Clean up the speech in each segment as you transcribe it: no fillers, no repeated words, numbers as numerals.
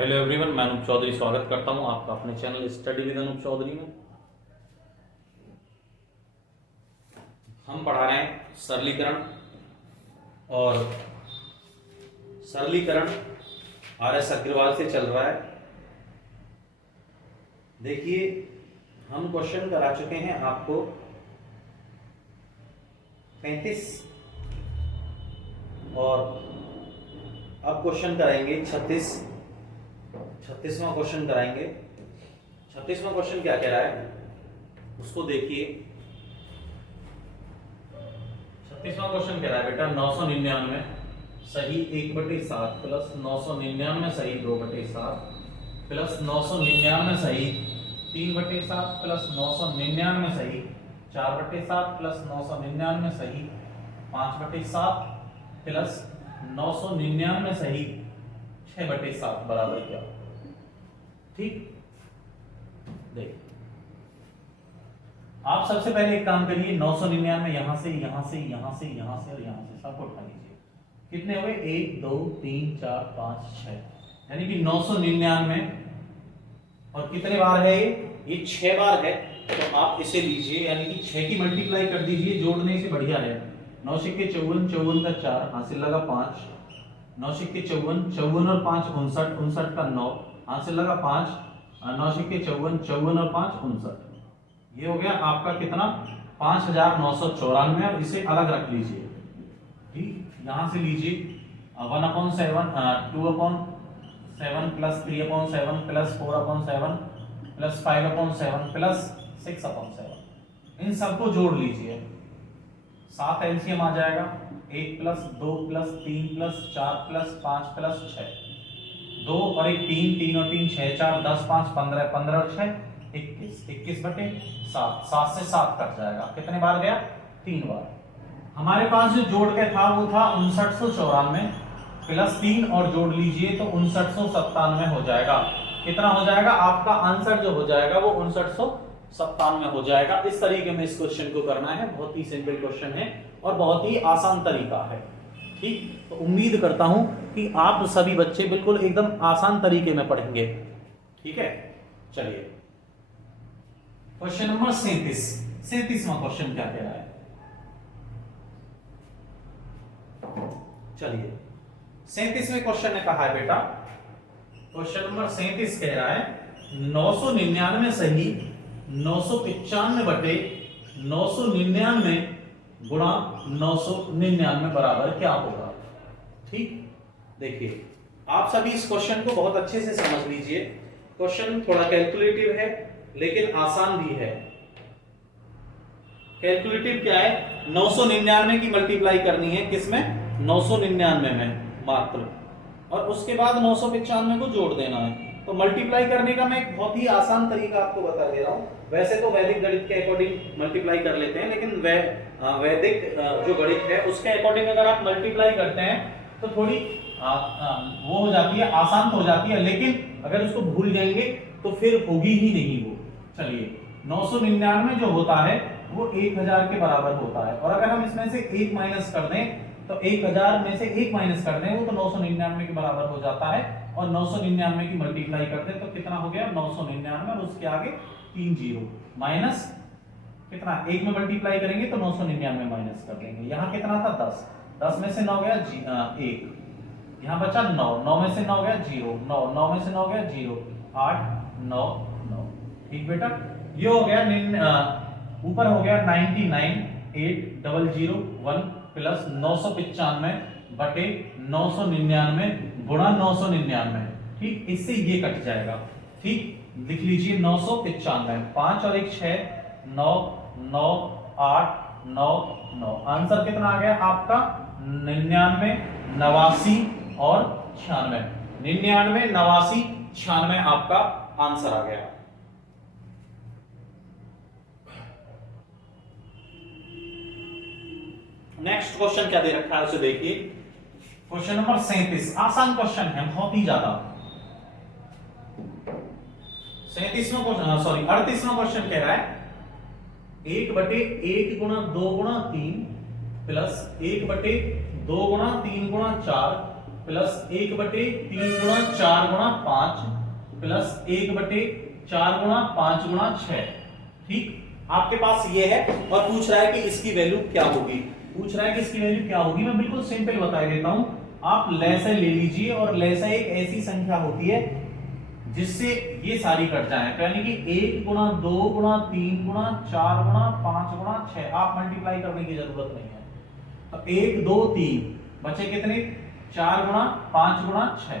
Hello everyone, मैं अनूप चौधरी स्वागत करता हूं आपका अपने channel study with Anoop Chaudhary में। हम पढ़ा रहे हैं सरलीकरण और सरलीकरण आर.एस. अग्रवाल से चल रहा है। देखिए, हम क्वेश्चन करा चुके हैं आपको 35 और अब क्वेश्चन कराएंगे 36वां क्वेश्चन कराएंगे। 36वां क्वेश्चन क्या कह रहा है उसको देखिए। 36वां क्वेश्चन कह रहा है बेटा 999 सही 1/7 प्लस 999 सही 2/7 प्लस 999 सही 3/7 प्लस 999 सही 4/7 प्लस 999 सही 5/7 प्लस 999 सही 6/7 बराबर क्या? ठीक, देख आप सबसे पहले एक काम करिए, 999 यहां से यहां से यहां से यहां से और यहां से सबको उठा लीजिए। कितने हुए? 1 2 3 4 5 6, यानी कि 999 और कितने बार है ये 6 बार है। तो आप इसे लीजिए, यानी कि 6 की मल्टीप्लाई कर दीजिए, जोड़ने से बढ़िया है। 9 सिक्के 54, 54 का 4 हासिल लगा 5, 9 सिक्के 54, 54 और 5 59, 59 का 9 हासिल लगा 5, 9 सिक्के 54, 54 और 5 59। ये हो गया आपका कितना? 5994। और इसे अलग रख लीजिए, ठीक, यहां से लीजिए 1/7 2/7 प्लस 3/7 प्लस 4/7 प्लस 5/7 प्लस 6/7। इन सबको जोड़ लीजिए, 7 एलसीएम आ जाएगा। 1 plus 2 plus 3 plus 4 plus 5 plus 6, 2 और 1 3, 3 और 3 6, 4 10 5 15, 15 और 6 21, 21/7, 7 से 7 कट जाएगा। कितने बार गया? 3 बार। हमारे पास जो जोड़ के था वो था 5994 प्लस 3 और जोड़ लीजिए तो 5997 हो जाएगा। कितना हो जाएगा? आपका आंसर जो हो जाएगा वो 5997 हो जाएगा। इस तरीके में इस क्वेश्चन को करना है। बहुत ही सिंपल क्वेश्चन है और बहुत ही आसान तरीका है। ठीक, तो उम्मीद करता हूं कि आप सभी बच्चे बिल्कुल एकदम आसान तरीके में पढ़ेंगे। ठीक है, चलिए क्वेश्चन नंबर 37वां क्वेश्चन क्या कह रहा है? चलिए 37वें क्वेश्चन ने कहा है बेटा, क्वेश्चन नंबर 37 कह रहा है 999 सही 995 बटे 999 गुणा 999 बराबर क्या होगा? ठीक, देखिए आप सभी इस क्वेश्चन को बहुत अच्छे से समझ लीजिए। क्वेश्चन थोड़ा कैलकुलेटिव है लेकिन आसान भी है। कैलकुलेटिव क्या है? 999 की मल्टीप्लाई करनी है, किसमें? 999 में मात्र, और उसके बाद 995 को जोड़ देना है। तो मल्टीप्लाई करने का मैं एक बहुत ही आसान तरीका आपको बता दे रहा हूं। वैसे तो वैदिक गणित के अकॉर्डिंग मल्टीप्लाई कर लेते हैं, लेकिन वैदिक जो गणित है उसके अकॉर्डिंग अगर आप मल्टीप्लाई करते हैं तो थोड़ी वो हो जाती है, आसान हो जाती है, लेकिन अगर उसको भूल जाएंगे तो फिर होगी ही नहीं वो। चलिए 999 जो होता है वो 1000 के बराबर होता है, और अगर हम इसमें से 1 माइनस कर दें तो 1000 में से 1 माइनस कर दें वो तो 999 के बराबर हो जाता है। और 999 की मल्टीप्लाई कर दें तो कितना हो गया? 999 और उसके आगे 3 जीरो माइनस कितना? 1 में मल्टीप्लाई करेंगे तो 999 माइनस कर देंगे। यहाँ कितना था? 10, 10 में से 9 गया 1, यहाँ बचा 9, 9 में से 9 गया 0, 9, 9 में से 9 गया 0, 8 9 9। ठीक बेटा, ये हो गया ऊपर हो गया 99,8,001 प्लस 995 बटे 999 गुणा 999। ठीक, इससे ये कट जाएगा। ठीक, लिख लीजिए 995, 5 और 1 6, 9 9 8 9 9। आंसर कितना आ गया आपका? 99 89 और 96। 99 89 96 आपका आंसर आ गया। नेक्स्ट क्वेश्चन क्या दे रखा है उसे देखिए। क्वेश्चन नंबर 37 आसान क्वेश्चन है, बहुत ही ज्यादा। 37वां क्वेश्चन, सॉरी 38वां क्वेश्चन कह रहा है 1/1 गुणा 2 गुणा 3 प्लस 1/2 गुणा 3 गुणा 4 प्लस 1/3 गुणा 4 गुणा 5 प्लस 1/4 गुणा 5 गुणा 6। ठीक, आपके पास ये है और पूछ रहा है कि इसकी वैल्यू क्या होगी। पूछ रहा है कि इसकी वैल्यू क्या होगी, मैं बिल्कुल सिंपल बता देता हूं। आप लैसा ले लीजिए और लैसा एक ऐसी संख्या होती है जिससे ये सारी कट जाए, तो यानी कि 1 गुणा 2 गुणा 3 गुणा 4 गुणा 5 गुणा 6, आप मल्टीप्लाई करने की जरूरत नहीं है। तो 1 2 3 बचे कितने, 4 गुणा 5 गुणा 6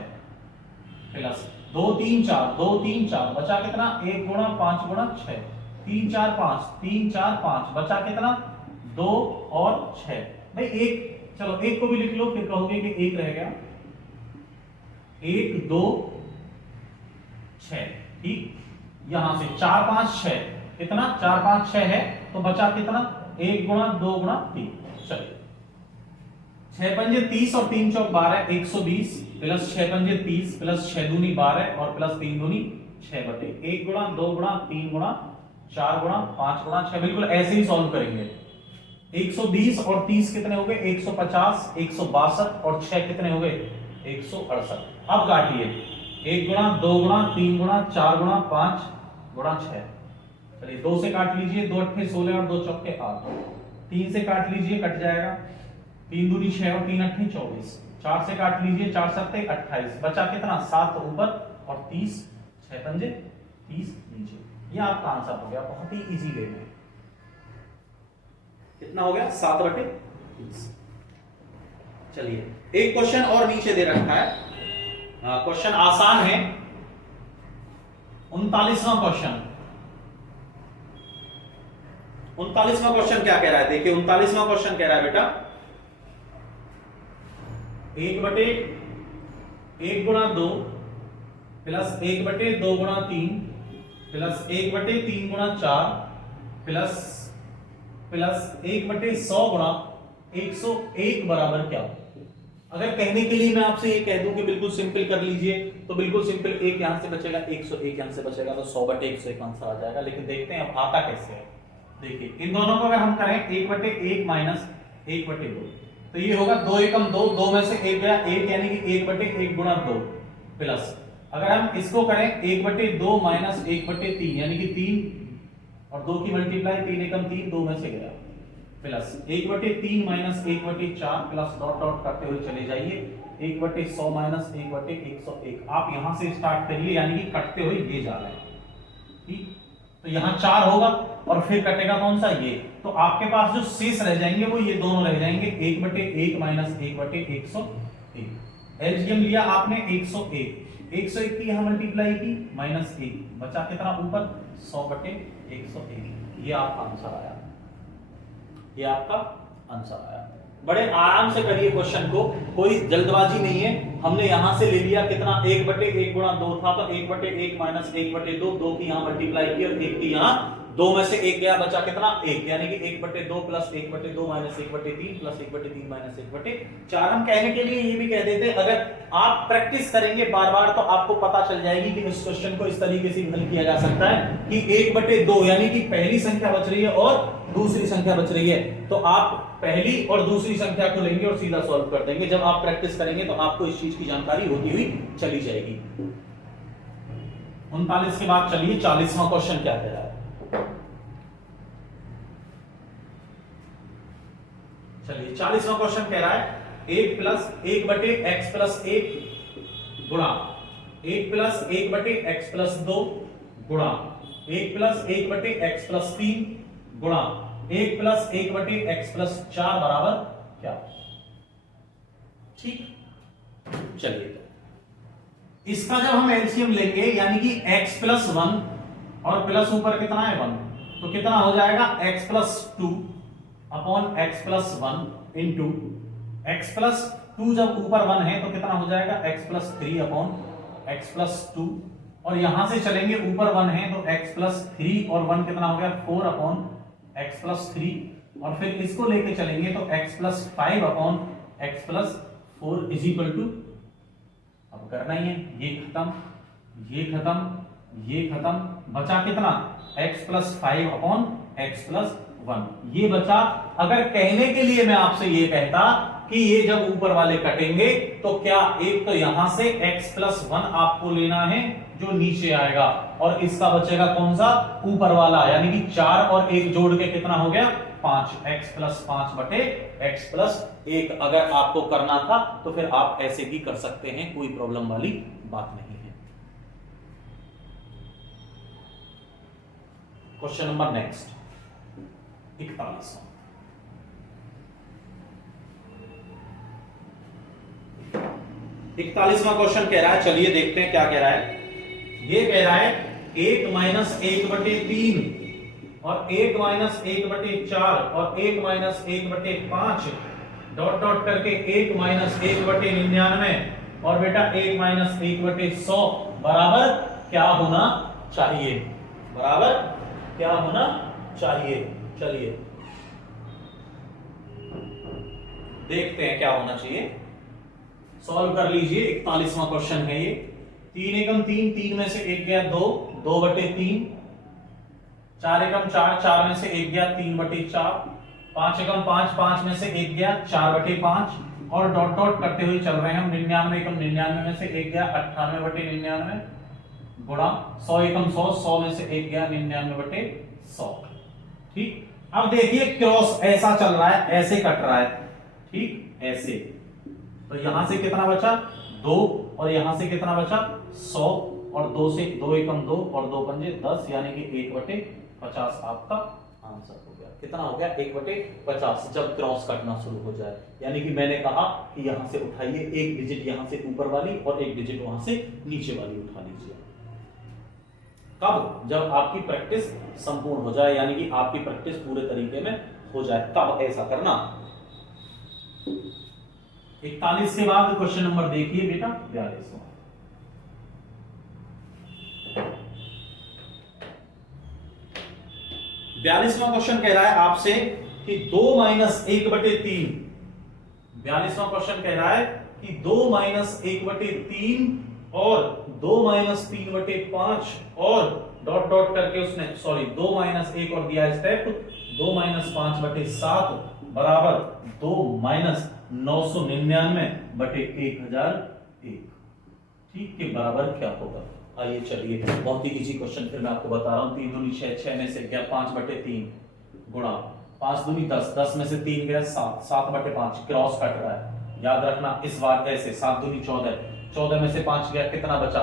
प्लस 2 3 4 2 3 4 बचा कितना, 1 गुणा 5 गुणा 6 3 4 5 3 4 5 बचा कितना, 2 और 6। भाई एक, चलो एक को भी लिख लो, फिर कहोगे कि एक रह गया। 1 2 6, ठीक, यहां से 4 5 6 कितना, 4 5 6 है, तो बचा कितना, 1 गुणा 2 गुणा 3। चलिए 6 पंजे 30 और 3 चौक 12 120 प्लस 6 पंजे 30 प्लस 6 दूनी 12 और प्लस 3 दूनी 6 बटे 1 गुणा 2 गुणा 3 गुणा 4 गुणा 5 गुणा 6। बिल्कुल ऐसे ही सॉल्व करेंगे। 120 और 30 कितने हो गए, 150 162 और 6 कितने हो गए, 168। अब काटिए, 1 गुणा 2 गुणा 3 गुणा 4 गुणा 5 गुणा 6। चलिए 2 से काट लीजिए, 2 अट्ठे 16 और 2 चौके 8। 3 से काट लीजिए, कट जाएगा, 3 दूनी 6 और 3 अट्ठे 24। 4 से काट लीजिए, 4 सत्ते 28, बचा कितना, 7 ऊपर और 30, 6 पंजे 30 नीचे। ये आपका आंसर हो गया, बहुत ही इजी वे में। कितना हो गया, 7/30। चलिए एक क्वेश्चन और नीचे दे रखा है, क्वेश्चन आसान है, 39वां क्वेश्चन। 39वां क्वेश्चन क्या कह रहा है, देखिए 39वां क्वेश्चन कह रहा है बेटा 1/1 गुणा 2 प्लस 1/2 गुणा 3 प्लस 1/3 गुणा 4 प्लस 1/100 गुणा 101 बराबर क्या। अगर कहने के लिए मैं आपसे ये कह दूं कि बिल्कुल सिंपल कर लीजिए, तो बिल्कुल सिंपल, एक यहां से बचेगा 101 यहां से बचेगा, तो 100/101 आंसर आ जाएगा। लेकिन देखते हैं अब आता कैसे है। देखिए इन दोनों को अगर हम करें 1/1 माइनस 1/2, तो ये होगा 2 एकम 2, 2 में से 1 गया 1, यानी कि 1/1 गुणा 2 प्लस, अगर हम इसको करें 1/2 माइनस 1/3, यानी कि 3 और 2 की मल्टीप्लाई, 3 एकम 3, 2 में से गया, plus 1/3 minus 1/4 plus dot dot करते हुए चले जाइए, 1/100 माइनस 1/101। आप यहां से स्टार्ट करिए, यानी कि कटते हुए ये जा रहे हैं, ठीक। तो यहां 4 होगा और फिर कटेगा कौन सा, ये। तो आपके पास जो शेष रह जाएंगे वो ये दोनों रह जाएंगे, 1/1 माइनस 1/101। एलसीएम लिया आपने 101, 101 की यहां मल्टीप्लाई की, माइनस 1, बचा कितना ऊपर, 100/101। ये आपका आंसर आया, ये आपका आंसर आया। बड़े आराम से करिए क्वेश्चन को, कोई जल्दबाजी नहीं है। हमने यहां से ले लिया कितना, 1/1 गुणा 2 था, तो 1/1 माइनस 1/2, 2 की यहां मल्टीप्लाई की और 1 की यहां, 2 में से 1 गया, बचा कितना, 1, यानी कि 1/2 प्लस 1/2 माइनस 1/3 प्लस 1/3 माइनस 1/4। हम कहने के लिए ये भी कह देते, अगर आप प्रैक्टिस करेंगे बार बार तो आपको पता चल जाएगी कि इस क्वेश्चन को इस तरीके से हल किया जा सकता है कि 1/2, यानी कि पहली संख्या बच रही है और दूसरी संख्या बच रही है, तो आप पहली और दूसरी संख्या को लेंगे और सीधा सॉल्व कर देंगे। जब आप प्रैक्टिस करेंगे तो आपको इस चीज की जानकारी होती हुई चली जाएगी। 39 के बाद चलिए 40वां क्वेश्चन क्या कह रहा है। चलिए 40वां क्वेश्चन कह रहा है 1 प्लस 1/x प्लस 1 गुणा 1 प्लस 1/x प्लस 2 गुणा 1 प्लस 1/x प्लस 3 गुणा 1 प्लस 1/x प्लस 4 बराबर क्या। ठीक, चलिए तो इसका जब हम एलसीएम लेंगे, यानी कि x प्लस 1 और प्लस ऊपर कितना है 1, तो कितना हो जाएगा x plus 2 upon x plus 1 into x plus 2, जब ऊपर 1 है तो कितना हो जाएगा x plus 3 upon x plus 2, और यहां से चलेंगे ऊपर 1 है तो x प्लस 3 और 1 कितना हो गया 4 अपॉन x प्लस 3, और फिर इसको लेके चलेंगे तो x plus 5 upon x plus 4 is equal to, अब करना ही है, ये खत्म, ये खत्म, ये खत्म, बचा कितना x plus 5 upon x plus 1, ये बचा। अगर कहने के लिए मैं आपसे ये कहता कि ये जब ऊपर वाले कटेंगे तो क्या एक तो यहां से x+1 आपको लेना है जो नीचे आएगा, और इसका बचेगा कौन सा, ऊपर वाला, यानी कि 4 और 1 जोड़ के कितना हो गया 5, x+5 बटे x+1। अगर आपको करना था तो फिर आप ऐसे भी कर सकते हैं, कोई प्रॉब्लम वाली बात नहीं है। क्वेश्चन नंबर नेक्स्ट 41वां। 41वां क्वेश्चन कह रहा है, चलिए देखते हैं क्या कह रहा है। ये कह रहा है 1 माइनस 1/3 और 1 माइनस 1/4 और 1 माइनस 1/5 डॉट डॉट करके 1 माइनस 1/99 और बेटा 1 माइनस 1/100 बराबर क्या होना चाहिए, बराबर क्या होना चाहिए। चलिए देखते हैं क्या होना चाहिए, सॉल्व कर लीजिए। 41वां क्वेश्चन है ये। 3 एकम 3, 3 में से 1 गया 2, 2/3, 4 एकम 4, 4 में से 1 गया 3/4, 5 एकम 5, 5 में से 1 गया 4/5 और डॉट डॉट करते हुए चल रहे हैं हम। 99 एकम 99 में से 1 गया 98/99 गुणा 100 एकम 100, 100 में से 1 गया 99/100। ठीक, अब देखिए क्रॉस ऐसा चल रहा है, ऐसे कट रहा है, ठीक ऐसे, तो यहां से कितना बचा 2 और यहां से कितना बचा 100 और 2 से 2 एकम 2 और 2 पंजे 10, यानी कि 1/50 आपका आंसर हो गया। कितना हो गया 1/50 जब क्रॉस कटना शुरू हो जाए। यानी कि मैंने कहा कि यहां से उठाइए, एक डिजिट यहां से ऊपर वाली और एक डिजिट वहां से नीचे वाली उठा लीजिए। कब, जब आपकी प्रैक्टिस संपूर्ण हो जाए, यानी कि आपकी प्रैक्टिस पूरे तरीके में हो जाए, तब ऐसा करना। 41 के बाद क्वेश्चन नंबर देखिए बेटा 42वां। 42वां क्वेश्चन कह रहा है आपसे कि 2 माइनस 1/3। 42वां क्वेश्चन कह रहा है कि 2 माइनस 1/3 और 2 माइनस 3/5 और डॉट डॉट करके उसने, सॉरी 2 माइनस 1 और दिया स्टेप, 2 माइनस 5/7 बराबर 2 माइनस 999/1001, ठीक के बराबर क्या होगा। आइए चलिए, बहुत ही इजी क्वेश्चन फिर मैं आपको बता रहा हूं। 3 दूनी 6, 6 में से गया 5/3 गुणा 5 दूनी 10, 10 में से 3 गया 7, 7/5 क्रॉस कट रहा है, याद रखना इस बार ऐसे। 7 दूनी 14, 14 में से 5 गया कितना बचा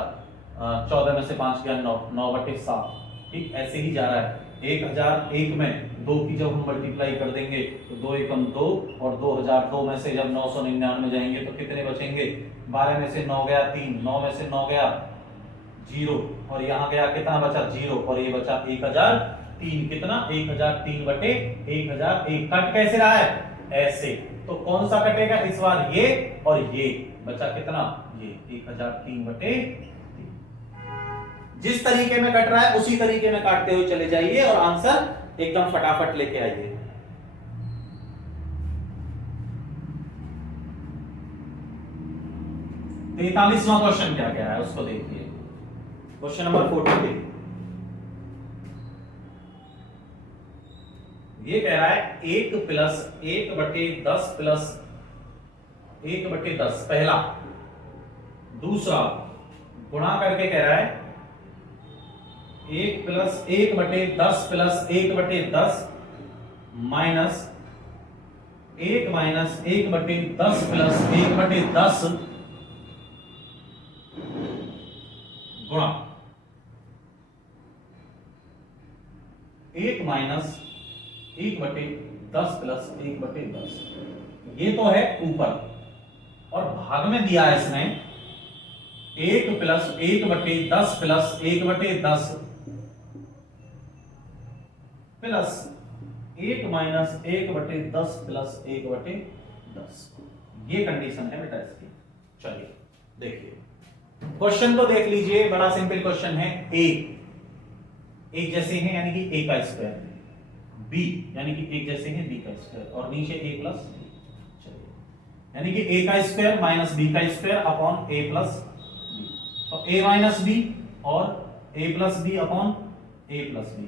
14 में से 5 गया 9, 9/7, ठीक ऐसे ही जा रहा है। 1001 में 2 की जब हम मल्टीप्लाई कर देंगे तो 2 एकम 2 और 2002 में से जब 999 में जाएंगे तो कितने बचेंगे, 12 में से 9 गया 3, 9 में से 9 गया 0 और यहाँ गया कितना बचा 0 और ये बचा 1003, कितना 1003/1001। कट कैसे रहा है ऐसे, तो कौन सा कटेगा इस बार, ये और ये, बचा कितना ये 1003/। जिस तरीके में कट रहा है उसी तरीके में काटते हुए चले जाइए और आंसर एकदम फटाफट लेके आइए। तो 43वां क्वेश्चन क्या कह रहा है उसको देखिए। क्वेश्चन नंबर 43 ये कह रहा है 1 प्लस 1/10 प्लस 1/10 पहला, दूसरा गुणा करके कह रहा है 1 plus 1/10 plus 1/10 minus 1 minus 1/10 plus 1/10 गुणा 1 माइनस 1/10 प्लस 1/10। ये तो है ऊपर और भाग में दिया है इसने 1 plus 1/10 plus 1/10 plus 1 minus 1/10 plus 1/10। ये कंडीशन है बेटा इसकी। चलिए देखिए क्वेश्चन को देख लीजिए, बड़ा सिंपल क्वेश्चन है। एक जैसे हैं यानी कि a का स्क्वायर, b यानी कि एक जैसे हैं b का स्क्वायर और नीचे a प्लस b। चलिए यानी कि a का स्क्वायर माइनस b का square upon a plus b, तो a माइनस b और a plus b upon a plus b,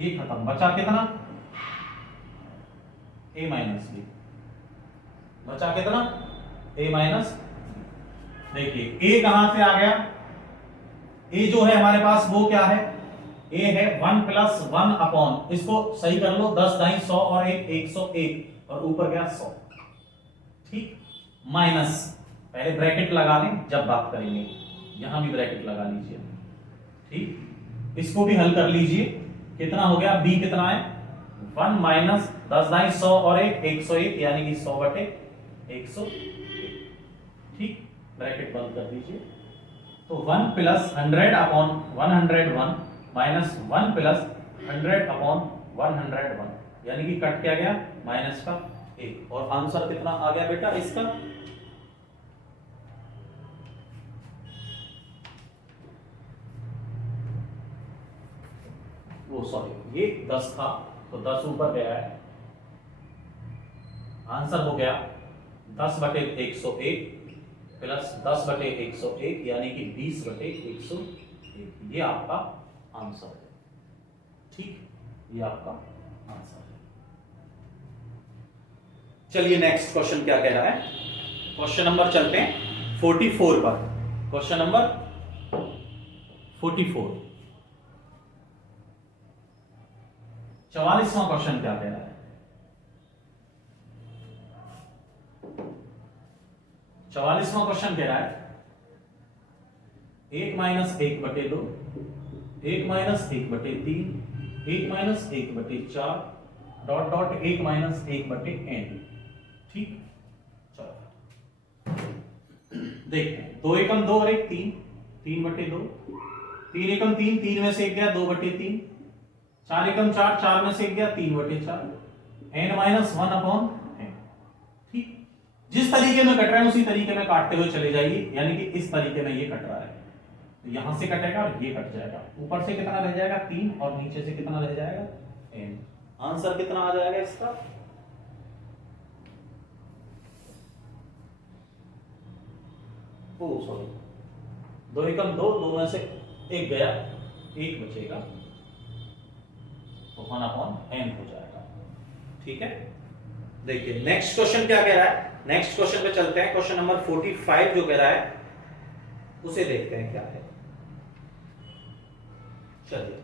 ये खत्म, बचा कितना a माइनस b। बचा कितना, a माइनस, देखिए a कहां से आ गया, a जो है हमारे पास वो क्या है, a है 1 प्लस 1 अपॉन, इसको सही कर लो, 10 दाई 100 और 1 101 और ऊपर गया 100, ठीक, माइनस, पहले ब्रैकेट लगा लें जब बात करेंगे, यहां भी ब्रैकेट लगा लीजिए, ठीक, इसको भी हल कर लीजिए, कितना हो गया, b कितना है 1 माइनस 10 दाई 100 और 1 101 यानी कि 100 बटे 101, ठीक, ब्रैकेट बंद कर दीजिए, तो 1 plus 100 upon 101 minus 1 plus 100 upon 101 यानी कि कट क्या गया, माइनस का 1, और आंसर कितना आ गया बेटा इसका, वो सॉरी ये 10 था तो 10 ऊपर गया है, आंसर हो गया 10 बटे 101 प्लस 10 बटे 101 यानी कि 20 बटे 101, ये आपका आंसर है, ठीक, ये आपका आंसर है। चलिए नेक्स्ट क्वेश्चन क्या कह रहा है, क्वेश्चन नंबर चलते हैं 44 पर, क्वेश्चन नंबर 44, 44वां क्वेश्चन क्या कह रहा है, 44वां क्वेश्चन कह रहा है 1 माइनस 1 बटे 2, 1 माइनस 1 बटे 3, 1 माइनस 1 बटे 4 डॉट डॉट 1 माइनस 1 बटे n, ठीक, चलो देखते हैं, 2 एकम 2 और 1 3, 3 बटे 2, 3 एकम 3, 3 में से 1 गया 2 बटे 3, 4 एकम 4, 4 में से 1 गया 3 बटे 4, n माइनस 1 अपॉन n, ठीक, जिस तरीके में कट रहा है उसी तरीके में काटते हुए चले जाइए, यानी कि इस तरीके में ये कट रहा है, तो यहां से कटेगा और ये कट जाएगा, ऊपर से कितना रह जाएगा 3 और नीचे से कितना रह जाएगा n, आंसर कितना आ जाएगा इसका, ओ सॉरी 2 एकम 2, 2 में से 1 गया 1 बचेगा, तो 1 अपॉन n हो जाएगा, ठीक है। देखिए नेक्स्ट क्वेश्चन क्या कह रहा है, नेक्स्ट क्वेश्चन पे चलते हैं, क्वेश्चन नंबर 45 जो कह रहा है उसे देखते हैं क्या है, चलिए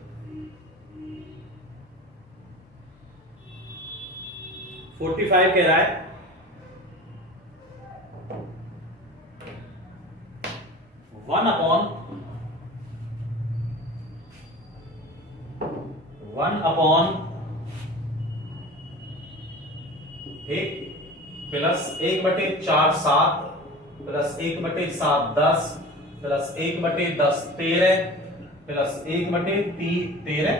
45 कह रहा है 1 अपॉन 1 प्लस 1 बटे 4 7 प्लस 1 बटे 7 10 प्लस 1 बटे 10 13 प्लस 1 बटे 13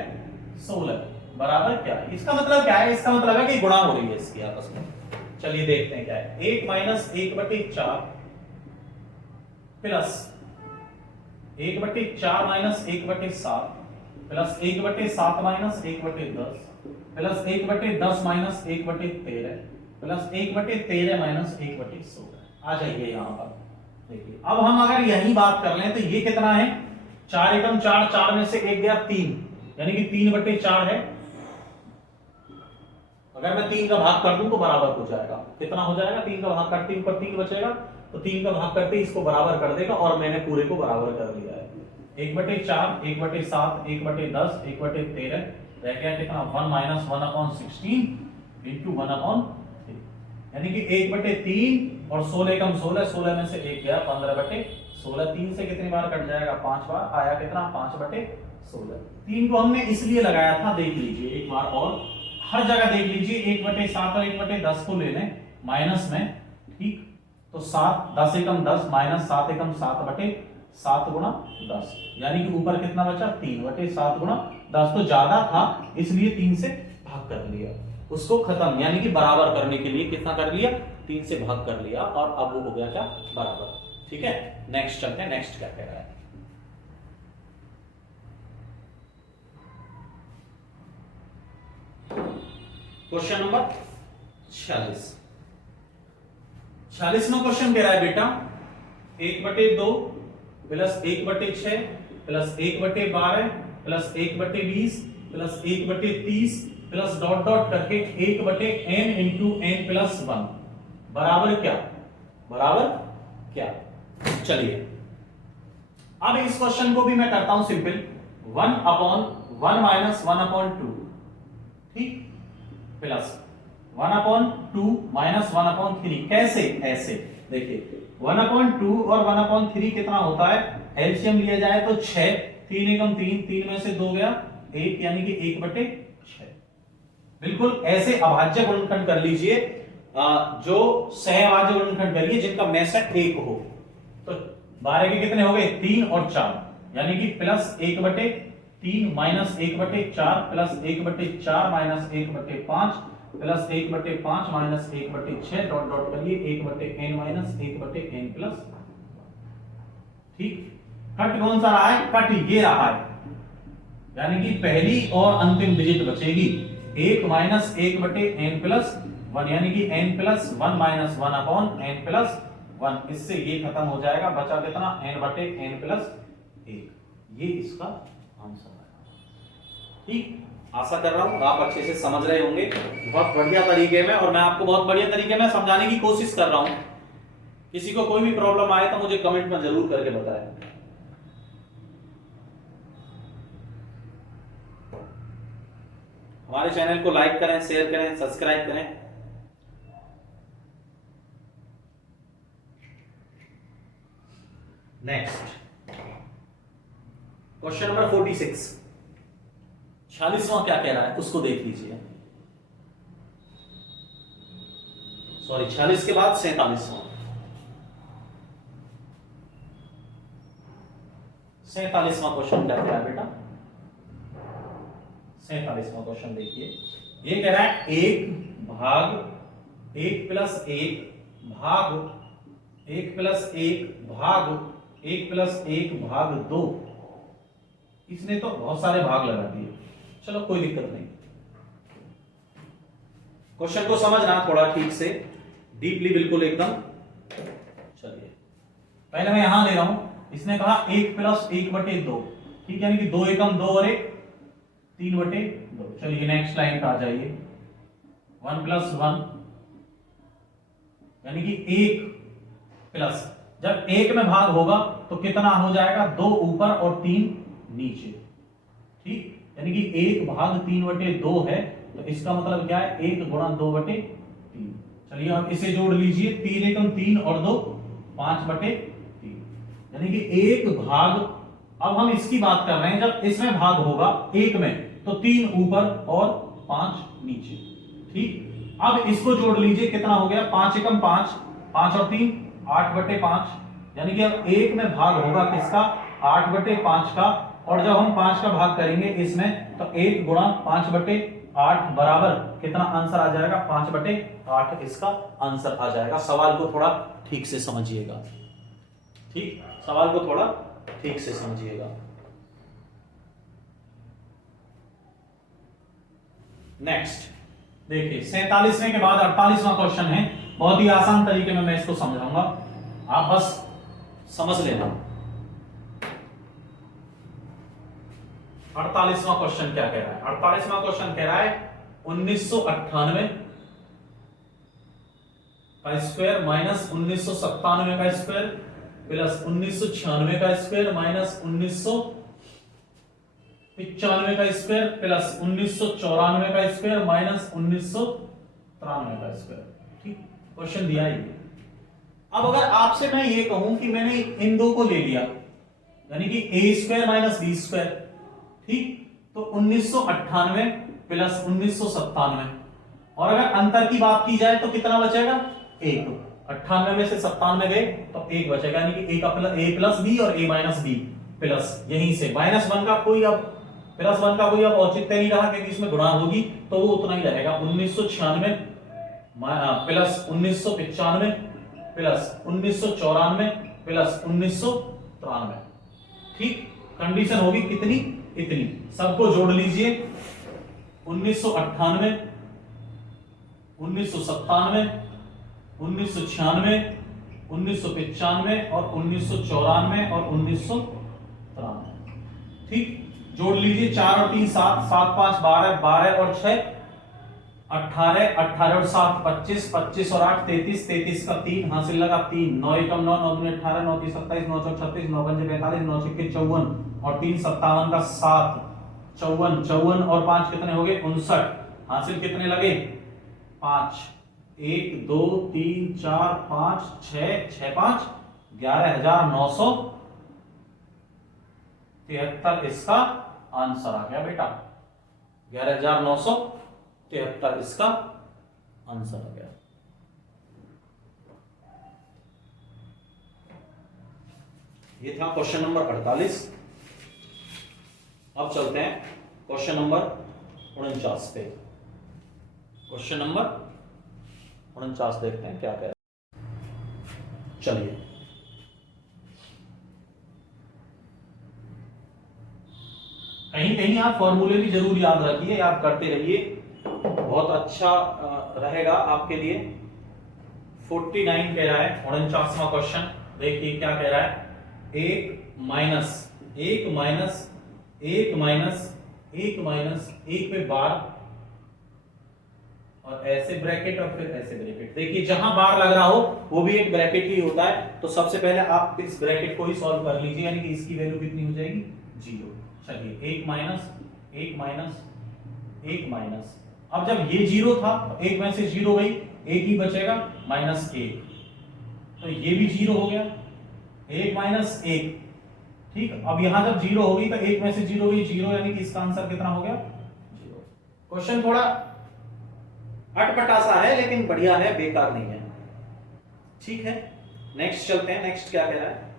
16 बराबर क्या है, इसका मतलब क्या है, इसका मतलब है कि गुणा हो रही है इसकी आपस में, चलिए देखते हैं क्या है, 1 माइनस 1 बटे 4 प्लस 1 बटे 4 माइनस 1 बटे 7 प्लस 1 बटे 7 माइनस 1 बटे 10 प्लस 1 बटे 10 माइनस 1 बटे 13 प्लस 1 बटे 13 माइनस 1 बटे 16, आ जाइए यहां पर, देखिए अब हम अगर यही बात कर लें तो ये कितना है, 4 एकम 4, 4 में से 1 गया 3 यानी कि 3 बटे 4 है, अगर मैं 3 का भाग कर दूं तो बराबर हो जाएगा, कितना हो जाएगा, 3 का भाग करते ऊपर 3 बचेगा, तो 3 का भाग करते इसको बराबर कर देगा, और मैंने पूरे को बराबर कर लिया है, 1 बटे 4, 1 बटे 7, 1 बटे 10, 1 बटे 13 रह गया कितना, 1 माइनस 1 अपॉन 16 इंटू 1 अपॉन 3, यानी कि 1 बटे 3 और 16 कम 16, 16 में से 1 गया 15 बटे 16, 3 से कितनी बार कट जाएगा, 5 बार, आया कितना 5 बटे 16, 3 को हमने इसलिए लगाया था, देख लीजिए एक बार और, हर जगह देख लीजिए 1 बटे 7 और 1 बटे 10 को ले लें माइनस में, ठीक, तो 7 10 एकम 10 माइनस 7 एकम 7 बटे 7 गुणा 10, यानी कि ऊपर कितना बचा 3 बटे 7 गुणा 10, तो ज्यादा था इसलिए 3 से भाग कर लिया, उसको खत्म यानी कि बराबर करने के लिए कितना कर लिया, 3 से भाग कर लिया, और अब वो हो गया क्या बराबर, ठीक है। नेक्स्ट चलते हैं, नेक्स्ट क्या कह रहा है, क्वेश्चन नंबर 46वां क्वेश्चन कह रहा है बेटा 1 बटे 2 प्लस 1 बटे 6 प्लस 1 बटे 12 प्लस 1 बटे 20 प्लस 1 बटे 30 प्लस डॉट डॉट करके 1 बटे n इंटू n प्लस 1 बराबर क्या, बराबर क्या। चलिए अब इस क्वेश्चन को भी मैं करता हूं सिंपल, 1/1 माइनस 1/2, ठीक, प्लस 1/2 माइनस 1/3। कैसे, ऐसे देखिए 1/2 और 1/3 कितना होता है, एलसीएम लिया जाए तो 6, 3 एकम 3, 3 में से 2 गया 1, यानी कि 1/6। बिल्कुल ऐसे अभाज्य गुणनखंड कर लीजिए, जो सहअभाज्य गुणनखंड करिए जिनका मेसक 1 हो। तो 12 के कितने हो गए, 3 और 4, यानी कि plus 1/3 minus 1/4 plus 1/4 minus 1/5 plus 1/5 minus 1/6 dot dot करिए 1/n माइनस 1/n प्लस। ठीक, कट कौन सा रहा है, कट ये रहा है, यानी कि पहली और अंतिम डिजिट बचेगी 1 माइनस 1/n प्लस 1, यानी कि n plus 1 minus 1/n plus 1। इससे ये खत्म हो जाएगा, बचा कितना, n/n प्लस 1। ये इसका आंसर है। ठीक, आशा कर रहा हूं आप अच्छे से समझ रहे होंगे बहुत बढ़िया तरीके में, और मैं आपको बहुत बढ़िया तरीके में समझाने की कोशिश कर रहा हूं। किसी को कोई भी प्रॉब्लम आए तो मुझे कमेंट में जरूर करके बताएं। हमारे चैनल को लाइक करें, शेयर करें, सब्सक्राइब करें। नेक्स्ट क्वेश्चन नंबर 46, 46वां क्या कह रहा है उसको देख लीजिए। सॉरी, 46 के बाद 47वां। 47वां क्वेश्चन क्या कह रहा है बेटा, 47वां क्वेश्चन देखिए। ये कह रहा है 1 भाग 1 प्लस 1 भाग 1 प्लस 1 भाग 1 प्लस 1 भाग 2। इसने तो बहुत सारे भाग लगा दिए, चलो कोई दिक्कत नहीं। क्वेश्चन को समझना थोड़ा ठीक से, डीपली, बिल्कुल एकदम। चलिए पहले मैं यहां ले रहा हूं, इसने कहा 1 प्लस 1/2, ठीक, यानी कि 2 एकम 2 और 1 3/2। चलिए नेक्स्ट लाइन पे आ जाइए, 1 प्लस 1, यानी कि 1 प्लस, जब 1 में भाग होगा तो कितना हो जाएगा, 2 ऊपर और 3 नीचे। ठीक, यानी कि 1 भाग 3/2 है, तो इसका मतलब क्या है, 1 गुणा 2/3। चलिए आप इसे जोड़ लीजिए, 3 एकम 3 और 2 5/3, यानी कि 1 भाग। अब हम इसकी बात कर रहे हैं, जब इसमें भाग होगा 1 में तो 3 ऊपर और 5 नीचे। ठीक, अब इसको जोड़ लीजिए, कितना हो गया, 5 एकम 5, 5 और 3 8/5, यानी कि अब 1 में भाग होगा किसका, 8/5 का, और जब हम 5 का भाग करेंगे इसमें तो 1 गुणा 5/8 बराबर कितना आंसर आ जाएगा, 5/8 इसका आंसर आ जाएगा। सवाल को थोड़ा ठीक से समझिएगा, ठीक, सवाल को थोड़ा ठीक से समझिएगा। नेक्स्ट देखिए, 47वें के बाद 48वां क्वेश्चन है। बहुत ही आसान तरीके में मैं इसको समझाऊंगा, आप बस समझ लेना। 48वां क्वेश्चन क्या कह रहा है, 48वां क्वेश्चन कह रहा है 1998 का स्क्वायर माइनस 1997 का स्क्वायर प्लस 1996 का स्क्वायर माइनस 1995 का स्क्वायर प्लस 1994 का स्क्वायर माइनस 1993 का स्क्वायर। ठीक, क्वेश्चन दिया ही। अब अगर आपसे मैं ये कहूं कि मैंने इन दो को ले लिया, यानी कि a square minus B square, ठीक, तो 1998 प्लस 1997, और अगर अंतर की बात की जाए तो कितना बचेगा, 1। 98 में से 97 गए तो 1 बचेगा, यानी कि a प्लस बी और a माइनस बी प्लस, यहीं से -1 का कोई अब +1 का कोई अब औचित्य नहीं रहा, क्योंकि इसमें गुणा होगी तो वो उतना ही रहेगा। 1996 प्लस 1995 प्लस 1994 प्लस 1993। ठीक, कंडीशन होगी कितनी, इतनी। सबको जोड़ लीजिए, 1998 1997 1996 1995 और 1994 और 1993। ठीक, जोड़ लीजिए, 4 और 3 7, 7 5 12, 12 और 6 18 18 और 7 25 25 और 8 33 33 का 3 हासिल लगा 3 9 एकम 9 9 दूनी 18 9 3 27 9 4 36 9 5 45 9 6 54 और 3 57 का 7 54 54 और 5 कितने हो गए 59 हासिल कितने लगे 5 1 2 3 4 5 6 6 5 11,973 इसका आंसर आ गया बेटा 11,973 इसका आंसर आ गया। ये था क्वेश्चन नंबर 48। अब चलते हैं क्वेश्चन नंबर 49 पे। क्वेश्चन नंबर 49 देखते हैं क्या कह रहा है। चलिए कहीं कहीं आप फॉर्मूले भी जरूर याद रखिए, याद करते रहिए, बहुत अच्छा रहेगा आपके लिए। 49 कह रहा है 49वां क्वेश्चन, देखिए क्या कह रहा है। एक माइनस एक पे बार और ऐसे ब्रैकेट और फिर ऐसे ब्रैकेट। देखिए जहां बार लग रहा हो वो भी एक ब्रैकेट ही होता है, तो सबसे पहले आप इस ब्रैकेट को ही सॉल्व कर लीजिए, यानी कि इसकी वैल्यू कितनी हो जाएगी 0। चलिए एक माइनस, अब जब ये 0 था तो एक में से 0 गई, एक ही बचेगा -1, तो ये भी 0 हो गया, 1 माइनस 1। ठीक, अब यहां जब 0 होगी तो एक में से 0 गई 0, यानी कि इसका आंसर कितना हो गया 0। क्वेश्चन थोड़ा अटपटा सा है लेकिन बढ़िया है, बेकार नहीं है। ठीक है, नेक्स्ट चलते हैं। नेक्स्ट क्या कह रहा है,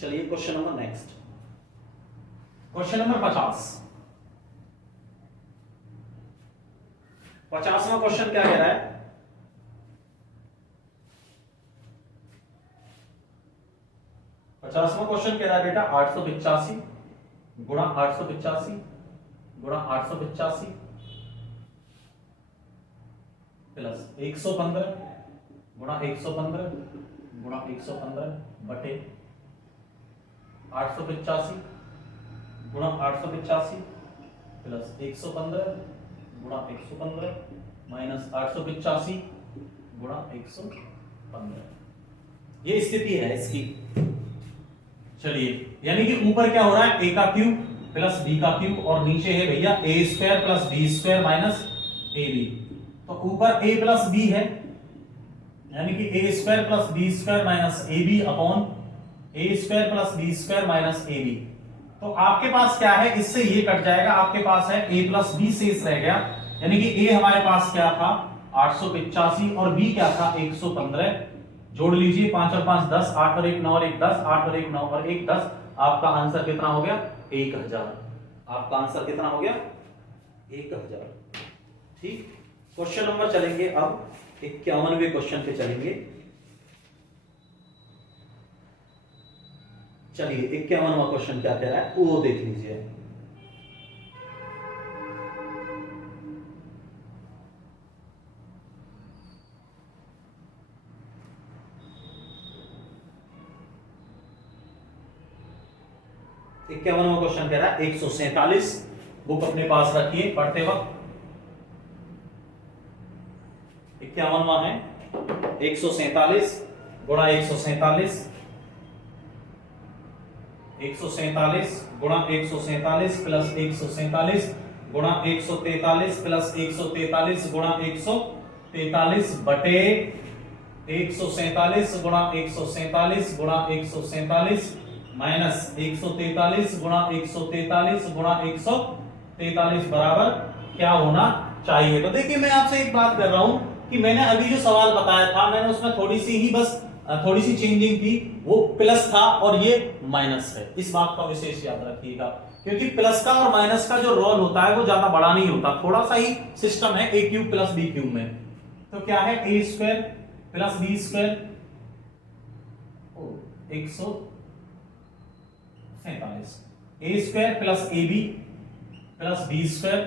चलिए question number next, question number 50वां क्वेश्चन क्या कह रहा है। 50वां क्वेश्चन कह रहा है बेटा 885 गुणा 885 गुणा 885 प्लस 115 गुणा 115 गुणा 115 बटे 885 गुणा 885 प्लस 115 गुणा 115 माइनस 885 गुणा 115। ये स्थिति है इसकी। चलिए, यानी कि ऊपर क्या हो रहा है, a का क्यूब प्लस b का क्यूब और नीचे है भैया a square plus b square minus ab। तो ऊपर a प्लस b है, यानी कि a square plus b square minus ab upon a square plus b square minus ab। तो आपके पास क्या है, इससे ये कट जाएगा, आपके पास है a प्लस b शेष रह गया, यानी कि a हमारे पास क्या था 885 और b क्या था 115। जोड़ लीजिए 5 और 5 10, 8 और 1 9 और 1 10, 8 और 1 9 और 1 10। आपका आंसर कितना हो गया 1000। आपका आंसर कितना हो गया 1000। ठीक, क्वेश्चन नंबर चलेंगे अब 51वें क्वेश्चन पे चलेंगे। चलिए 51वां क्वेश्चन क्या कह रहा है वो देख लीजिए। इक्यावनवां क्वेश्चन कह रहा है 147। बुक अपने पास रखिए पढ़ते वक्त। 51वां है 147 गुणा 147 गुणा 147 प्लस 147 गुणा 143 प्लस 143 गुणा 143 बटे 147 गुणा 147 गुणा 147 माइनस 143 गुणा 143 गुणा 143 बराबर क्या होना चाहिए। तो देखिए मैं आपसे एक बात कर रहा हूं कि मैंने अभी जो सवाल बताया था, मैंने उसमें थोड़ी सी चेंजिंग थी, वो प्लस था और ये माइनस है। इस बात का विशेष याद रखिएगा, क्योंकि प्लस का और माइनस का जो रोल होता है वो ज्यादा बड़ा नहीं होता, थोड़ा सा ही सिस्टम है a cube plus b cube में। तो क्या है a square plus b square 147, a square plus ab plus b square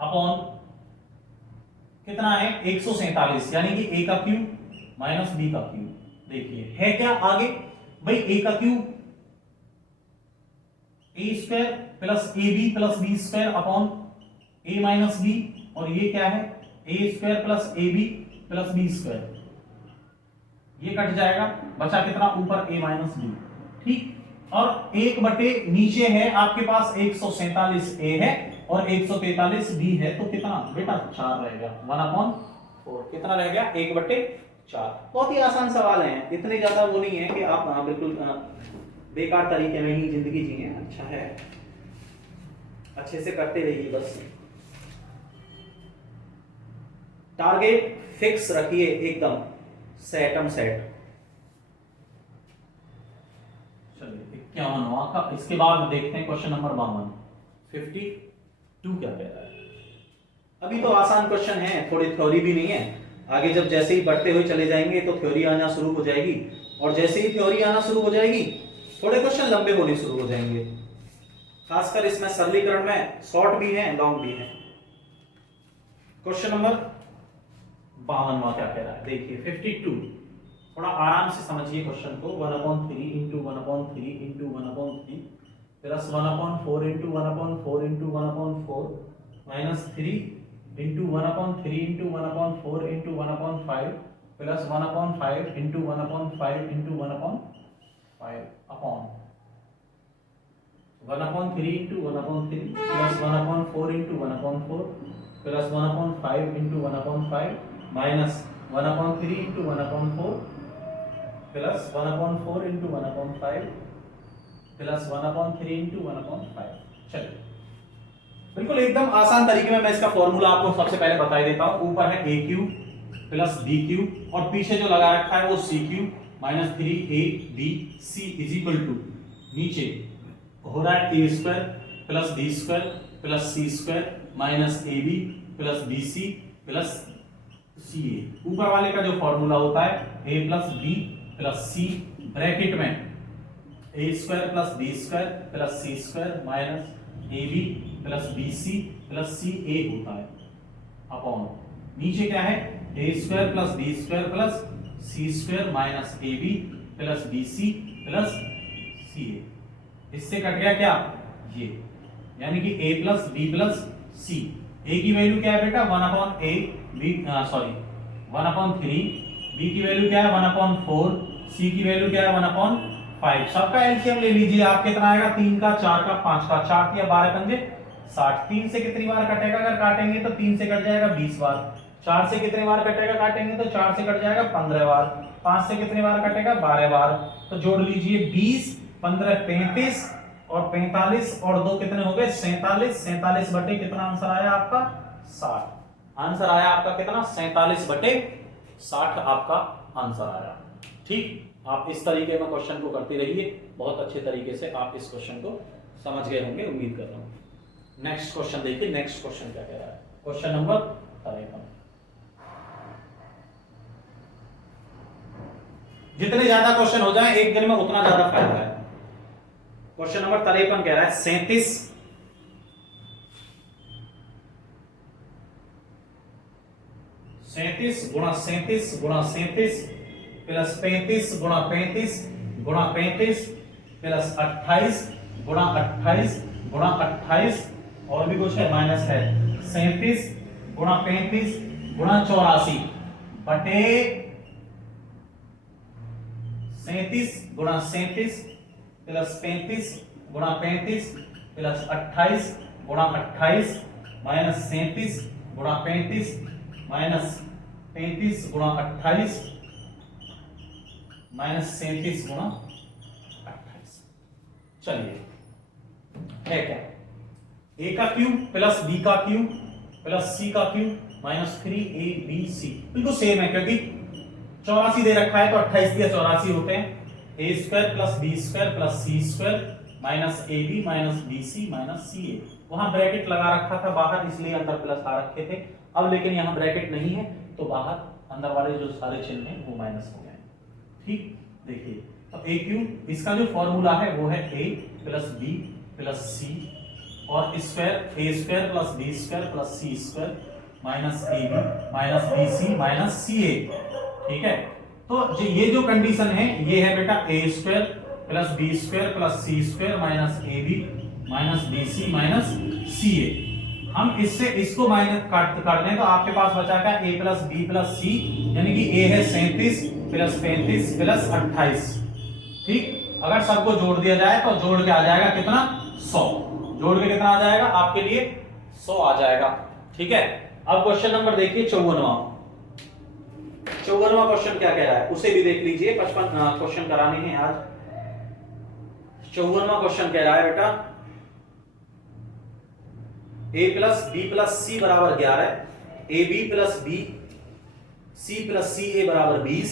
upon कितना है 147, यानी कि a का क्यूब माइनस b का क्यूब। देखिए है क्या आगे भाई, a का cube a square plus ab plus b square upon a minus b, और ये क्या है A square plus A B plus B square, ये कट जाएगा, बचा कितना ऊपर a माइनस बी। ठीक, और एक बटे नीचे है आपके पास 147 a है और 143 b है, तो कितना बेटा 4 रहेगा, 1/4। कितना रह गया 1/4। बहुत ही आसान सवाल है, इतने ज्यादा वो नहीं है कि आप बिल्कुल बेकार तरीके में ही जिंदगी जिए। अच्छा है, अच्छे से करते रहिए बस। टारगेट फिक्स रखिए एकदम, सेटम सेट। चलिए 51वां का, इसके बाद देखते हैं क्वेश्चन नंबर 52, 52 क्या कह रहा है। अभी तो आसान क्वेश्चन है, थोड़ी थ्योरी भी नहीं है, आगे जब जैसे ही बढ़ते हुए चले जाएंगे तो थ्योरी आना शुरू हो जाएगी, और जैसे ही थ्योरी आना शुरू हो जाएगी थोड़े क्वेश्चन लंबे होने शुरू हो जाएंगे, खासकर इसमें सरलीकरण में शॉर्ट भी है लॉन्ग भी है। क्वेश्चन नंबर 52वां क्या कह रहा है, देखिए 52, थोड़ा आराम से समझिए क्वेश्चन को। 1/3 into 1/3 into 1/3 plus 1/4 into 1/4 into 1/4 minus 3 into 1/3 into 1/4 into 1/5 plus 1/5 into 1/5 into 1/5 upon 1/3 into 1/3 plus 1/4 into 1/4 plus 1/5 into 1/5 minus 1/3 into 1/4 plus 1/4 into 1/5 plus 1/3 into 1/5। चलिए बिल्कुल एकदम आसान तरीके में मैं इसका फॉर्मूला आपको सबसे पहले बता देता हूं। ऊपर है A cube plus B cube और पीछे जो लगा रखा है वो C cube minus 3ab C is equal to, नीचे हो रहा है A square plus B square plus C square minus A B plus B C plus C A. ऊपर वाले का जो फॉर्मूला होता है A plus B plus C bracket में A square plus B square plus C square minus A B plus B C plus C A होता है, upon नीचे क्या है A square plus B square plus C square minus A B plus B C plus C A. इससे cut गया क्या ये, यानी कि a plus B plus C. a की वैल्यू क्या है बेटा 1/a, b सॉरी 1/3, b की वैल्यू क्या है 1/4, c की वैल्यू क्या है 1/5। सबका एलसीएम ले लीजिए आप, कितना आएगा 3 का 4 का 5 का, 4 दिया 12 पंजे 60। 3 से कितनी बार कटेगा, अगर काटेंगे तो 3 से कट जाएगा 20 बार। 4 से कितनी बार कटेगा, काटेंगे तो 4 से कट जाएगा 15 बार। 5 से कितनी बार कटेगा 12 बार। तो जोड़ लीजिए 20, 15 35 और 45 और 2 कितने हो गए 47। 47 बटे कितना आंसर आया आपका 60। आंसर आया आपका कितना 47 बटे 60 आपका आंसर आया। ठीक, आप इस तरीके में क्वेश्चन को करते रहिए, बहुत अच्छे तरीके से आप इस क्वेश्चन को समझ गए होंगे, उम्मीद कर रहा हूं। नेक्स्ट क्वेश्चन देखिए, नेक्स्ट क्वेश्चन क्या कह रहा है, क्वेश्चन नंबर 53। जितने ज्यादा क्वेश्चन हो जाए एक दिन में उतना ज्यादा फायदा है। क्वेश्चन नंबर 53 कह रहा है 37 गुणा 37 गुणा 37 प्लस 35 गुणा 35 गुणा 35 प्लस 28 गुणा 28 गुणा 28 और भी कुछ है माइनस है 37 गुणा 35 गुणा 84 बटे 37 गुणा 37 प्लस 35 गुणा 35 प्लस 28 गुणा 28 माइनस 37 गुणा 35 माइनस 35 गुणा 28 माइनस 37 गुणा 28। चलिए है क्या, a का क्यूब प्लस b का क्यूब प्लस c का क्यूब माइनस 3abc, बिल्कुल सेम है क्योंकि 84 दे रखा है तो 28 दिया 84 होते हैं। A square plus B square plus C square minus A B minus B C minus C A. वहां ब्रैकेट लगा रखा था बाहर, इसलिए अंदर प्लस आ रखे थे। अब लेकिन यहाँ ब्रैकेट नहीं है तो बाहर अंदर वाले जो सारे चिन्ह हैं वो माइनस हो गए। ठीक, देखिए तो ए क्यूब, इसका जो फॉर्मूला है वो है A plus B plus C और square A square plus B square plus C square minus A B minus B C minus C A. ठीक है, तो ये जो कंडीशन है ये है बेटा A square plus B square plus C square minus A B minus B C minus C A. हम इससे इसको माइनस काट कर लें तो आपके पास बचा क्या, a प्लस बी प्लस सी, यानी कि a है 37 प्लस 35 प्लस 28। ठीक, अगर सबको जोड़ दिया जाए तो जोड़ के आ जाएगा कितना, 100। जोड़ के कितना आ जाएगा आपके लिए, 100 आ जाएगा। ठीक है, अब क्वेश्चन नंबर देखिए 54वां। 54वां क्वेश्चन क्या कह रहा है उसे भी देख लीजिए, 55 क्वेश्चन कराने हैं आज। 54वां क्वेश्चन कह रहा है बेटा a plus B plus C बराबर 11, A B plus B C plus C A बराबर 20,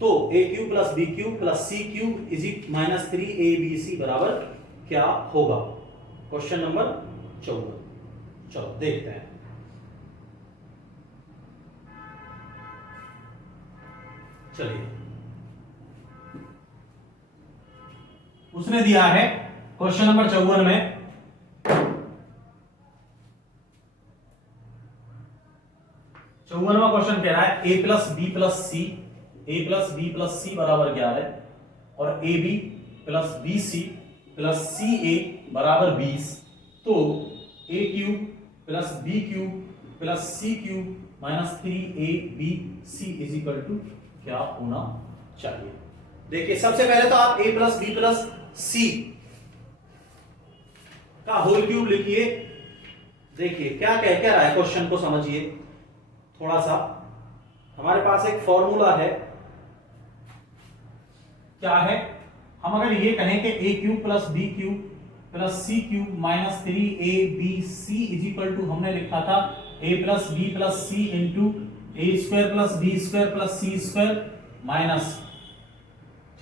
तो A cube plus B cube plus C cube is minus 3 A B C बराबर क्या होगा। क्वेश्चन नंबर 54, चलो देखते हैं। चलिए, उसने दिया है क्वेश्चन नंबर 54 में 54वां क्वेश्चन कह रहा है a plus B plus C बराबर 11 और A B plus B C plus C A बराबर 20, तो A cube plus B cube plus C cube minus 3 A B C is equal to क्या होना चाहिए। देखिए, सबसे पहले तो आप a plus B plus C का होल क्यूब लिखिए। देखिए क्या कह रहा है क्वेश्चन को समझिए थोड़ा सा। हमारे पास एक फॉर्मूला है, क्या है, हम अगर ये कहें कि A cube plus B cube plus C cube minus 3 A B C is equal to, हमने लिखा था A plus B plus C into A square plus B square plus C square minus,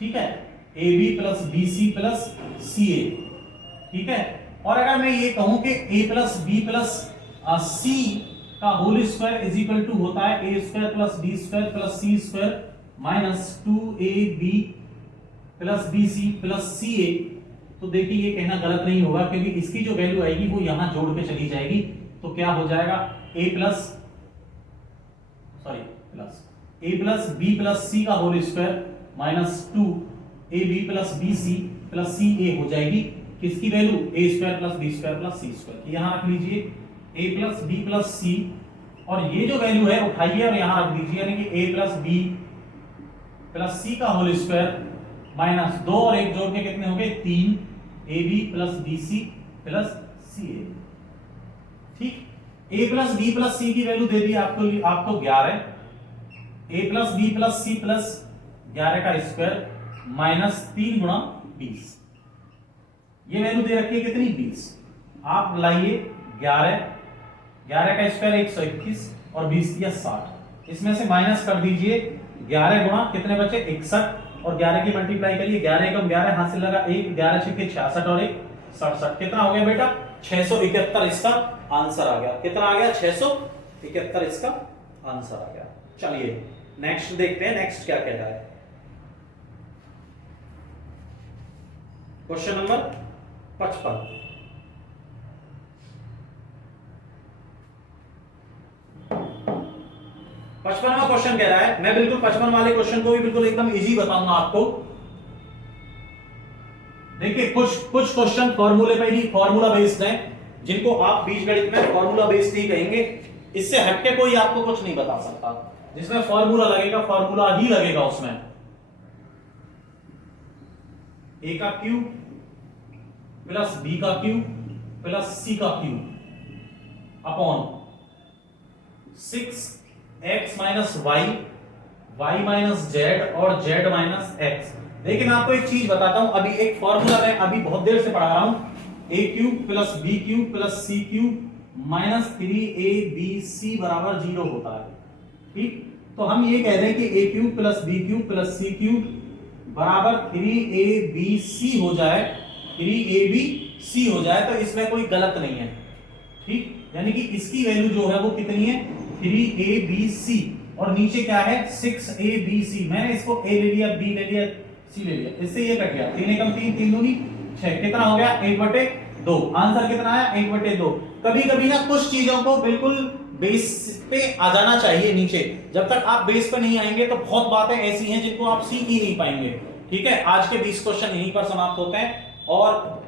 ठीक है, A B plus B C plus C A. ठीक है, और अगर मैं ये कहूं कि A plus B plus C का whole square is equal to होता है A square plus B square plus C square minus 2ab plus B C plus C A, तो देखिए ये कहना गलत नहीं होगा क्योंकि इसकी जो वैल्यू आएगी वो यहां जोड़ के चली जाएगी। तो क्या हो जाएगा, A plus B plus C का whole square minus 2ab plus B C plus C A हो जाएगी। किसकी value, A square plus B square plus C square. यहां रख लीजिए a plus B plus C, और ये जो वैल्यू है उठाइए और यहां रख दीजिए, यानी कि a plus B plus C का होल स्क्वायर माइनस 2 और 1 जोड़ के कितने हो गए, 3 A B plus B C plus C A. ठीक, a plus B plus C की वैल्यू दे दी आपको 11, a plus B plus C plus 11 का स्क्वायर माइनस 3 गुणा 20, ये वैल्यू दे रखी है कितनी, 20। आप लाइए 11 का स्क्वायर 121 और 20 दिया 60, इसमें से माइनस कर दीजिए 11 गुणा कितने बचे 61, और 11 की मल्टीप्लाई करिए, 11 एकम 11 हाथ से लगा 1, 11 छिक्के 66 और 1 67, कितना हो गया बेटा 671 इसका आंसर आ गया। कितना आ गया, 671 इसका आंसर आ गया। चलिए नेक्स्ट देखते हैं, नेक्स्ट क्या कह रहा है। क्वेश्चन नंबर 55, पचपनवा क्वेश्चन कह रहा है, मैं बिल्कुल 55 वाले क्वेश्चन को भी बिल्कुल एकदम इजी बताऊंगा आपको। देखिए कुछ क्वेश्चन फॉर्मूले पे ही फॉर्मूला बेस्ड हैं, जिनको आप बीजगणित में फॉर्मूला बेस्ड ही कहेंगे। इससे हटके कोई आपको कुछ नहीं बता सकता। जिसमें फॉर्मूला लगेगा फॉर्मूला ही लगेगा उसमें। ए का क्यूब प्लस बी का क्यूब प्लस सी का cube upon 6x minus y minus z और जेड माइनस एक्स। देखिए मैं आपको एक चीज बताता हूं, अभी एक फॉर्मूला मैं अभी बहुत देर से पढ़ा रहा हूं, A cube plus B cube plus C cube minus 3ab बराबर 0 होता है। ठीक, तो हम ये कह रहे हैं कि A cube plus B cube plus C cube बराबर 3abc हो जाए, 3abc हो जाए, तो इसमें कोई गलत नहीं है। ठीक, यानी कि इसकी वैल्यू जो है वो कितनी है 3abc, और नीचे क्या है 6abc। मैंने इसको a ले लिया, b ले लिया, c ले लिया, इससे ये कट गया, 3 एकम 3, 3 दूनी 6, कितना हो गया 1/2। आंसर कितना आया 1/2। कभी कभी ना कुछ चीजों को बिल्कुल बेस पे आ जाना चाहिए नीचे, जब तक आप बेस पे नहीं आएंगे तो बहुत बातें ऐसी हैं जिनको आप सीख ही नहीं पाएंगे। ठीक है, आज के 20 क्वेश्चन यहीं पर समाप्त होते हैं, और